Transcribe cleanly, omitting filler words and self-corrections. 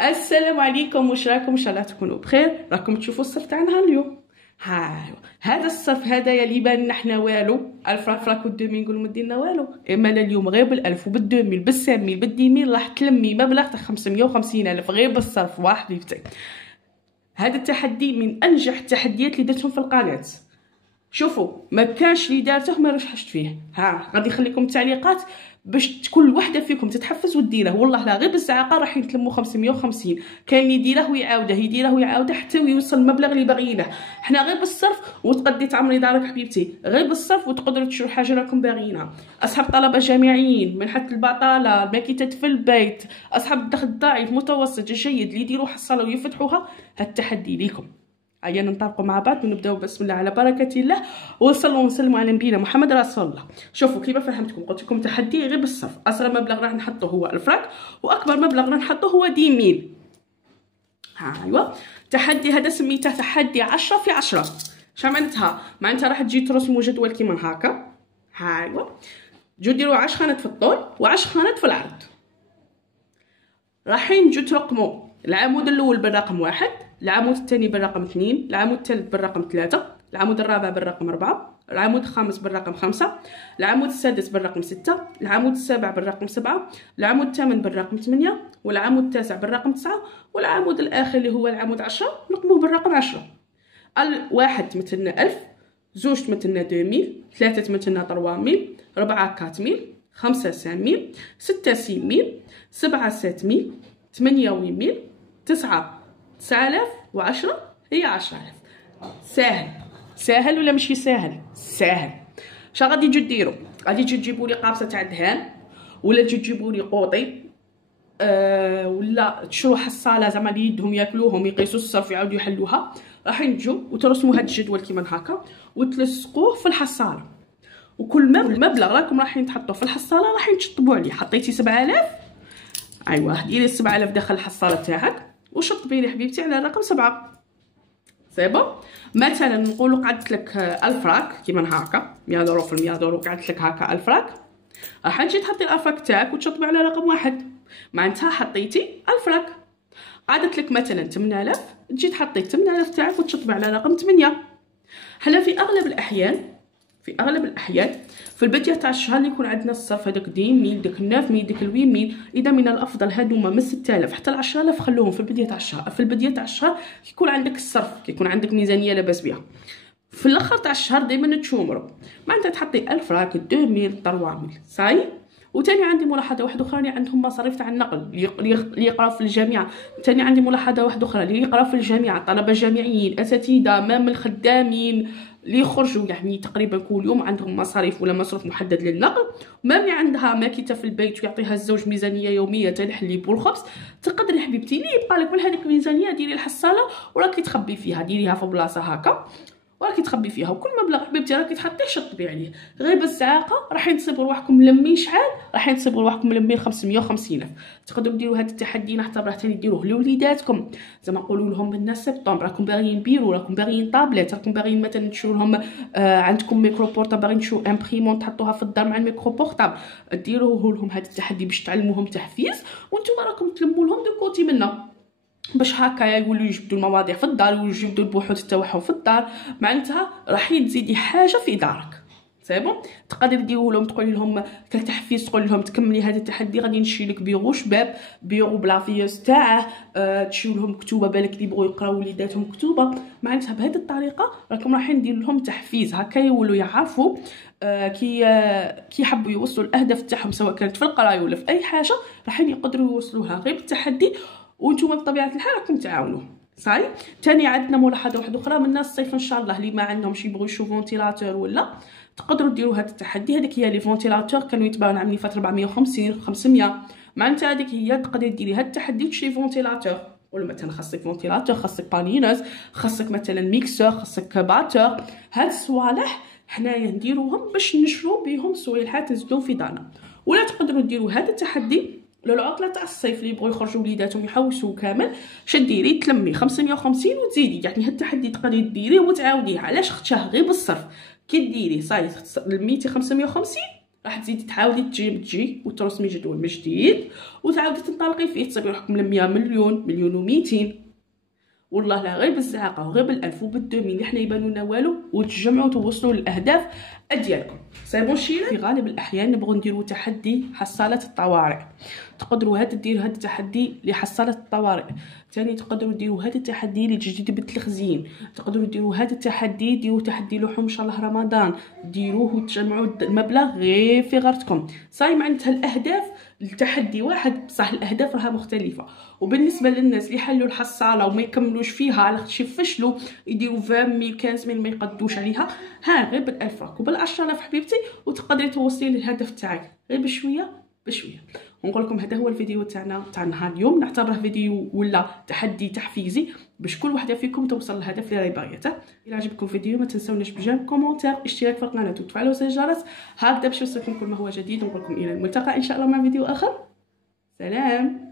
السلام عليكم، واش راكم؟ ان شاء الله تكونوا بخير. راكم تشوفوا الصرف تاعنا اليوم. هذا الصرف هذايا اللي بان لنا حنا والو، الف راك و2000 نقولوا ما ديرنا والو. اما اليوم غير بال1000 وبال2000 بال5000 بال10000 راح تلمي مبلغ تاع 550000 غير بالصرف واحد يفتي. هذا التحدي من انجح التحديات اللي درتهم في القناه. شوفوا ما كانش اللي دارته ما رشحت فيه. غادي نخليكم التعليقات باش كل وحده فيكم تتحفز وديره. والله لا غير بالزعاقه راح يتلموا 550. كاين اللي يديره ويعاوده حتى ويوصل المبلغ اللي باغيينه. حنا غير بالصرف وتقدي تعمري دارك حبيبتي، غير بالصرف وتقدروا تشروا حاجه راكم باغيينها. اصحاب طلبه جامعيين، منحه البطاله، الماكيتات في البيت، اصحاب الدخل الضعيف متوسط الجيد اللي يديروا حصاله ويفتحوها، هاد التحدي ليكم. هيا ننطلقوا مع بعض ونبداو بسم الله على بركه الله، وصلوا ونسلموا على نبينا محمد رسول الله. شوفوا كيما فهمتكم، قلت لكم تحدي غير بالصرف. اصغر مبلغ راح نحطه هو 1000 راك، واكبر مبلغ راح نحطه هو 10000. ايوا التحدي هذا سميته تحدي 10 في 10. شنو معناتها؟ معناتها راح تجي ترسموا جدول كيما هكا. ايوا تجوا ديروا 10 خانات في الطول و10 خانات في العرض. رايحين تجوا ترقموا العمود الاول بالرقم 1، العمود الثاني بالرقم 2، العمود الثالث بالرقم 3، العمود الرابع بالرقم 4، العمود الخامس بالرقم 5، العمود السادس بالرقم 6، العمود السابع بالرقم 7، العمود الثامن بالرقم 8، والعمود التاسع بالرقم 9، والعمود الاخر اللي هو العمود 10 نقموه بالرقم 10. الواحد تمثلنا 1000، زوج تمثلنا 2000، ثلاثة تمثلنا 3000، 4 4000، 5 5000، 6 6000، 7 6000، 8 8000، 9 9000، و10 هي 10000. ساهل ولا ماشي ساهل؟ ساهل. شا غادي تجيو ديروا؟ غادي تجيو تجيبوا لي قابصه تاع دهان، ولا تجيو تجيبوا لي قوطي، ولا تشرو حصاله زعما اللي يدهم ياكلوهم يقيسوا الصرف يعاودوا يحلوها. راح تجيو وترسموا هذا الجدول كيما هكا وتلصقوه في الحصاله، وكل مبلغ راكم رايحين تحطوه في الحصاله رايحين تشطبوا عليه. حطيتي 7000، ايوا ديري 7000 داخل الحصاله تاعك وشطبي لي حبيبتي على الرقم 7. صيبو مثلا نقولوا قعدت لك 1000 راك كيما هكا، 100 يورو في 100 يورو قعدت لك هكا 1000 راك. راح تجي تحطي ال1000 راك تاعك وتشطبي على رقم 1. معناتها حطيتي 1000 راك. قعدت لك مثلا 8000، تجي تحطي 8000 تاعك وتشطبي على رقم 8. حنا في اغلب الاحيان في البدايه تاع الشهر اللي يكون عندنا الصرف هذاك 10000 داك 9000 داك 8000، اذا من الافضل هذوما من 6000 حتى ل 10000 خلوهم في البدايه تاع الشهر. في البدايه تاع الشهر كيكون عندك الصرف، كيكون عندك ميزانيه لاباس بها. في الاخر تاع الشهر دائما تشومروا، معناتها تحطي 1000 راك 2000 3000 صاي. وثاني عندي ملاحظه واحده اخرى، اللي عندهم مصاريف تاع النقل اللي يقراو في الجامعه. ثاني عندي ملاحظه واحده اخرى، اللي يقراو في الجامعه، طلبه جامعيين، اساتذه، مام الخدامين اللي يخرجوا يعني تقريبا كل يوم عندهم مصاريف ولا مصروف محدد للنقل. مام اللي عندها ماكيته في البيت ويعطيها الزوج ميزانيه يوميه تاع الحليب والخبز، تقدري حبيبتي اللي يبقى لك من هذيك الميزانيه ديري الحصاله وراكي تخبي فيها، ديريها في بلاصه هكا وراكي تخبي فيها. وكل مبلغ حبيبتي راكي تحطيه شطبي عليه. غير بالزعاقه راح تصيبوا رواحكم ملمين شحال؟ راح تصيبوا رواحكم ملمين 550000. تقدروا ديروا هذا التحدي، نحتضر ثاني ديروه لوليداتكم. زعما قولوا لهم من سبتمبر راكم باغيين بيرو، راكم باغيين طابليت، راكم باغيين مثلا تشرو لهم عندكم ميكرو بورطابل، باغيين تشرو امبريمون تحطوها في الدار مع الميكرو بورطابل. ديروه لهم هذا التحدي باش تعلموهم تحفيز، وانتم راكم تلموا لهم دو كوتي منا باش هكا يولوا يجبدوا المواضيع في الدار، يولوا يجبدوا البحوث تاعهم في الدار. معناتها راح تزيدي حاجه في دارك. صافي تقدري ديروا لهم، تقولي لهم كتحفيز، تقولي لهم تكملي هذا التحدي غادي نشري لك بيرو شباب، بيرو بلا فيوس تاعه، تشري لهم كتوبه بالك اللي يبغوا يقراو وليداتهم كتوبه. معناتها بهذه الطريقه راكم رايحين ندير لهم تحفيز، هكا يولوا يعرفوا كي يحبوا يوصلوا الاهداف تاعهم، سواء كانت في القرايه ولا في اي حاجه رايحين يقدروا يوصلوها غير بالتحدي، وانتم بطبيعه الحال راكم تعاونوا. صاي ثاني عندنا ملاحظه واحده اخرى، من الصيف ان شاء الله اللي ما عندهمش يبغوا يشوفوا فونتيلاتور ولا، تقدروا ديروا هذا التحدي. هذيك هي لي فونتيلاتور كانوا يتباعوا عاملين فات 450 500. معناتها هذيك هي تقدري ديري هذا التحدي وتشري فونتيلاتور، ولا مثلا خاصك فونتيلاتور، خاصك بالينوز، خاصك مثلا ميكسور، خاصك باتور. هاد الصوالح حنايا نديروهم باش نشرو بهم صوالحات نزيدو في دارنا. ولا تقدروا ديروا هذا التحدي للعطله تاع الصيف اللي يبغوا يخرجوا وليداتهم يحوسوا كامل. شديري تلمي 550 وتزيدي، يعني هاد التحدي تقدري ديريه وتعاوديه. علاش؟ خدشاه غير بالصرف. كي ديري صاي لميتي 550 راح تزيدي تحاولي تجي وترسمي جدول من جديد وتعاودي تنطلقي فيه، تصيبي روحكم ل 100 مليون، مليون و200، والله لا غير بالزعاقه وغير بالالف وبالدومين اللي حنا يبانو لنا والو، وتجمعوا توصلوا للاهداف ديالكم. سي شيله في غالب الاحيان نبغوا نديروا تحدي حصاله الطوارئ، تقدروا ديروا هذا التحدي لحصاله الطوارئ. ثاني تقدروا ديروا هذا التحدي لتجديد بالتخزين، تقدروا ديروا هذا التحدي، ديروا تحدي لحوم شهر رمضان، ديروه وتجمعوا المبلغ غير في غرتكم. صاي معناتها الاهداف التحدي واحد، بصح الاهداف راها مختلفه. وبالنسبه للناس اللي حلوا الحصاله وما يكملوش فيها على خاطر يفشلوا، يديروا 20 15 ما يقدوش عليها، ها غير بال1000 راك وبال10000 حبيبتي وتقدري توصلي للهدف تاعك غير بشويه بشويه. ونقول لكم هذا هو الفيديو تاعنا تاع نهار اليوم، نعتبره فيديو ولا تحدي تحفيزي باش كل وحده فيكم توصل للهدف اللي راهي باغيته. الا عجبكم الفيديو ما تنسوناش بجيم كومونتير، اشتراك في القناه وتفعلوا زر الجرس هكذا باش يوصلكم كل ما هو جديد. ونقول لكم الى الملتقى ان شاء الله مع فيديو اخر. سلام.